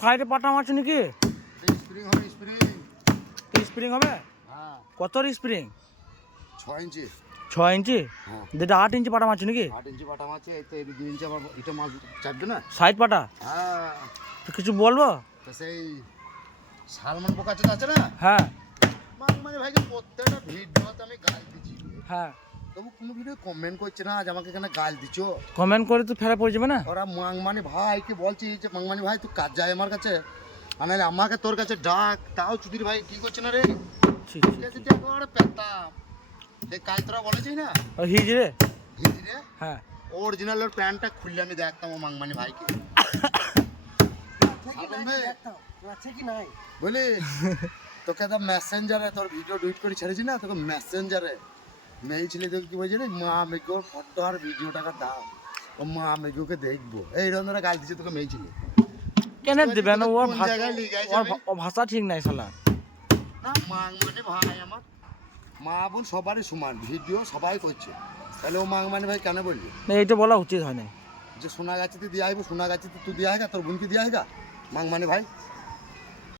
সাইডে পাটা মারছে নাকি? স্প্রিং হবে, স্প্রিং। স্প্রিং হবে? হ্যাঁ। কতর স্প্রিং? 6 ইঞ্চি। 6 ইঞ্চি? হ্যাঁ। যেটা 8 ইঞ্চি পাটা মারছে নাকি? 8 ইঞ্চি পাটা মারছে, এই তো এই 2 ইঞ্চি আবার এটা মাছ চাপবে না। সাইড পাটা? হ্যাঁ। তো কিছু বলবো? তো সেই সালমান পোকাচোদা আছে না? হ্যাঁ মানে ভাইকে প্রত্যেকটা ভিডিওতে আমি গাল দিচ্ছি। হ্যাঁ। তবু কোনো ভিডিও কমেন্ট করছে না, আজ আমাকে এখানে গাল দিচ্ছ। কমেন্ট করে তো ফেরা পড়ে যাবে না? ওরা মাংমানি ভাইকে বলছি যে মাংমানি ভাই তুই কাজ যায় আমার কাছে, আর নাহলে আমাকে তোর কাছে ডাক, তাও চুদির ভাই কি করছে না রে। ঠিক ঠিক আছে, দেখো আর পেতাম এই কাল তোরা বলেছিস না হিজড়ে? হিজড়ে হ্যাঁ। অরিজিনাল ওর প্যান্টটা খুললে আমি দেখতাম ও মাংমানি ভাইকে। বলি তোকে তো মেসেঞ্জারে তোর ভিডিও ডুইট করে ছেড়েছি না, তোকে মেসেঞ্জারে মেয়ে ছেলে তোকে কি বলছে রে, মা মেঘোর ফটো আর ভিডিওটাকে দাও, ও মা মেঘোকে দেখবো, এই রকম গাল দিচ্ছে তোকে মেয়ে ছেলে। কেন দেবে না? ওর কোন ভাষা, জায়গায় লিগাইছে ওর আমি? ও ভাষা ঠিক নাই শালা। না মাংমানি ভাই আমার মা বোন সবারই সমান, ভিডিও সবাই করছে, তাহলে ও মাংমানি ভাই কেন বললি? না এইটা বলা উচিত হয় না। যে সোনা গাছিতে দিয়ে আসবো, সোনা গাছিতে তুই দিয়ে আয়গা, তোর বোনকে দিয়ে আয়গা মাংমানি ভাই।